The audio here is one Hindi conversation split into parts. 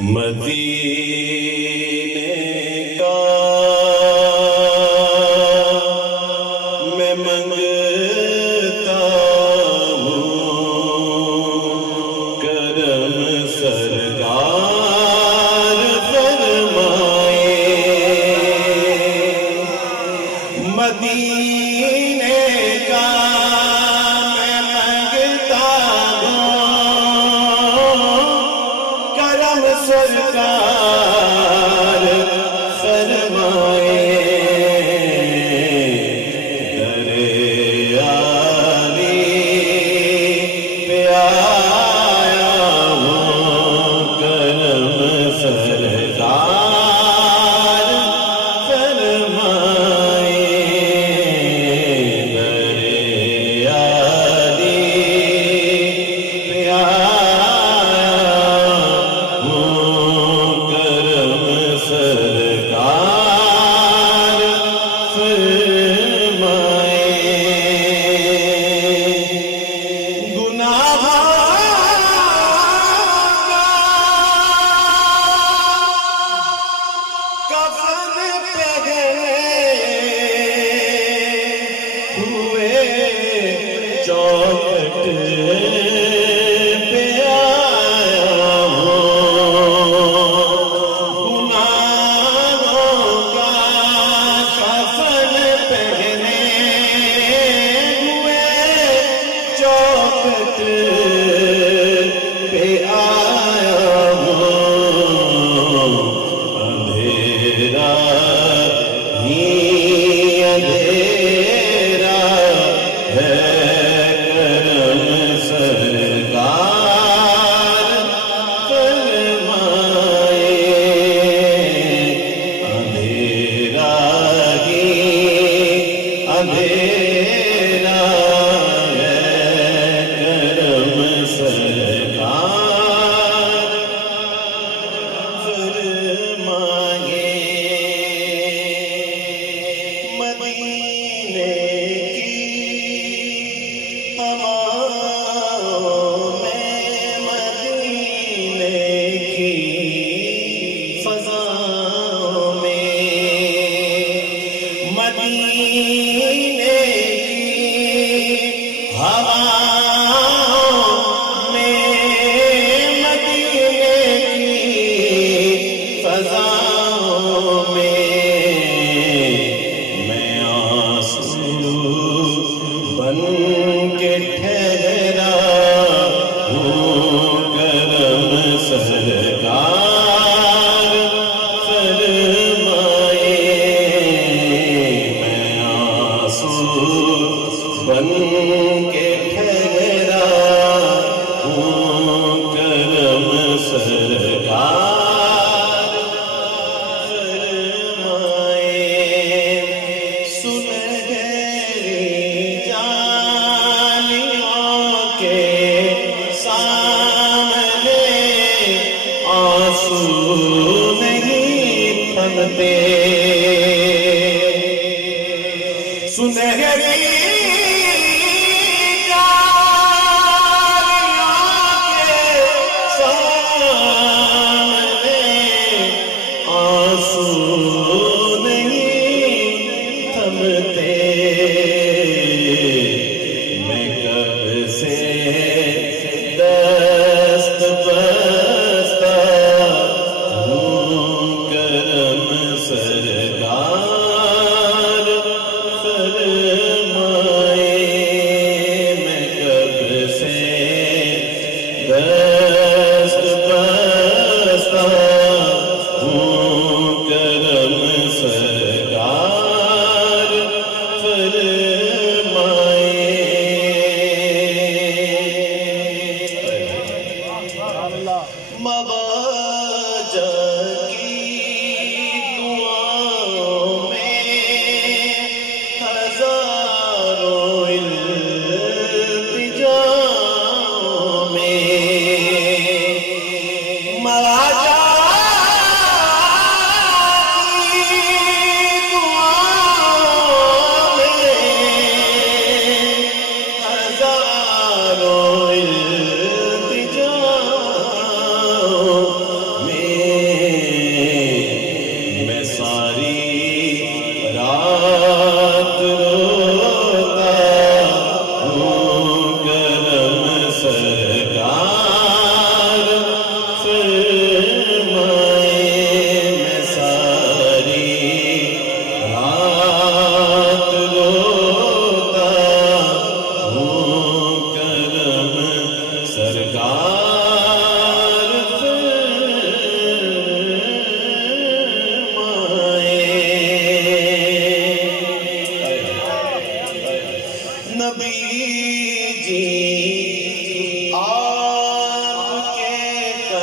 मदीने का मैं मंगता हूँ, करम सरकार फरमाए। मदीने का मैं मंगता सरकार फरमाए। दरियानी पे आया हूँ, करम सरकार फरमाए। दरियानी पे सरकार फरमाए। गुनाहगार का कफन पहने हुए चौखट पे आया हूँ। पे आया हूँ, अंधेरा ही अंधेरा है, करम सरकार फरमाए। अंधेरा ही अंधेरा सरकार फरमाए। मदीने की हवाओं में, मदीने की फज़ाओं में, मदीने की हवा बन के ठहरा हूँ, करम सरकार फरमाए। मैं आंसू बन के ठहरा हूँ, करम सरकार फरमाए। आंसू नहीं थमते, सुनहरी जालियों के सामने आंसू नहीं थमते। मैं कब से दस्त बस्ता हूँ, करम सरकार फरमाए। मैं कब से दस्त बस्ता हूँ, करम सरकार फरमाए। मवाजा की दुआओं में हजारों इल्तिजाओं में, मवाजा की दुआओं में हजारों इल्तिजाओं में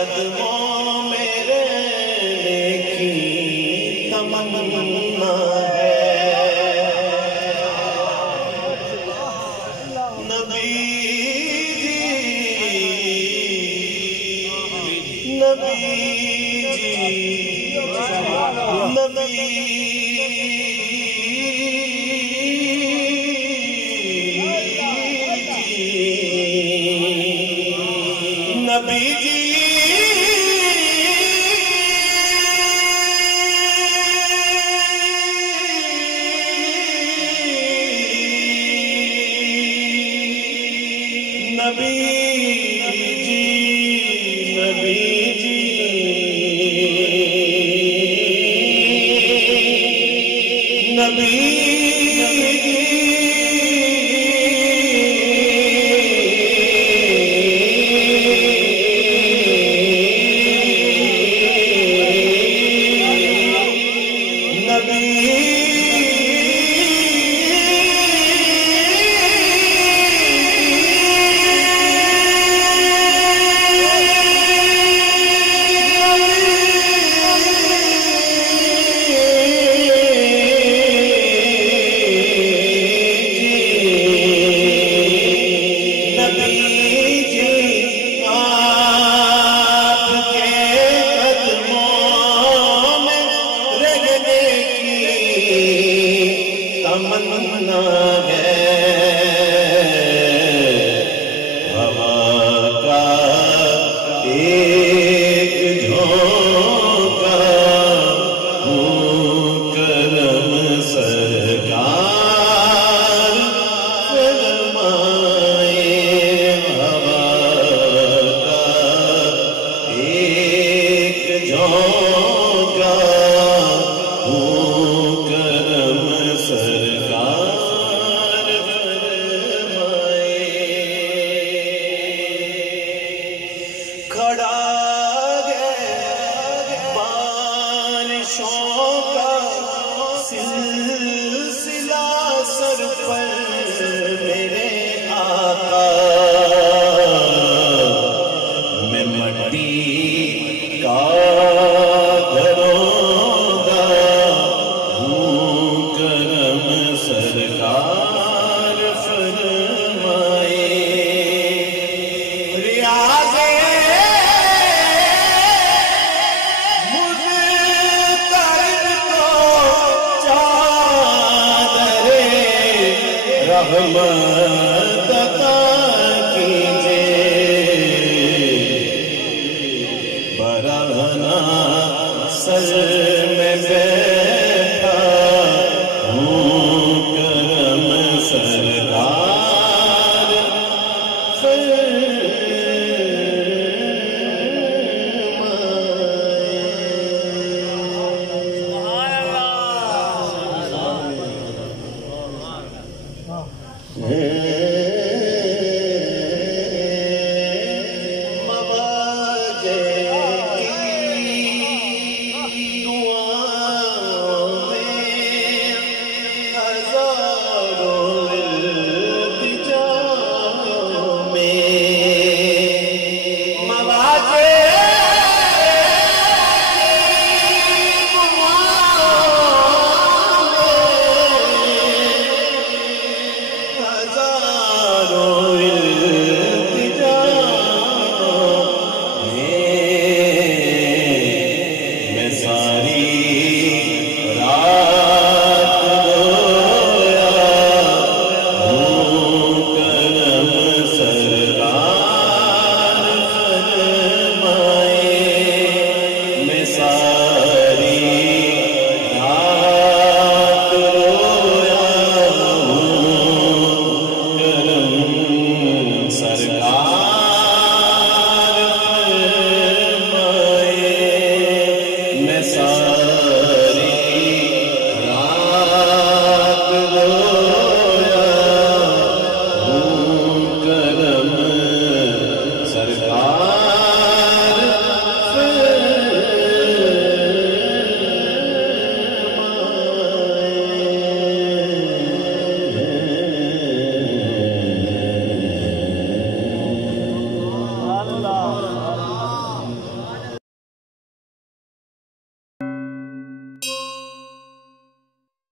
कदमों में रहने की तमन्ना है। नबी जी, नबी जी, नबी नबी जी, नबी जी, नबी जी, नबी तमन्ना है। हवा का एक झोंका करम सरकार फरमाए। हवा का एक झोंका सरकार फरमाए। खड़ा है बारिशों का सिलसिला सर पर मेरे आका। मैं मट्टी का सरकार फरमाए। रियाज़े मुज़्तरिब को चादरे रहमत अता कीजिए। बरहना सर में बैठा सरकार फरमाए। मवाजे की दुआओं में हजारों सरकार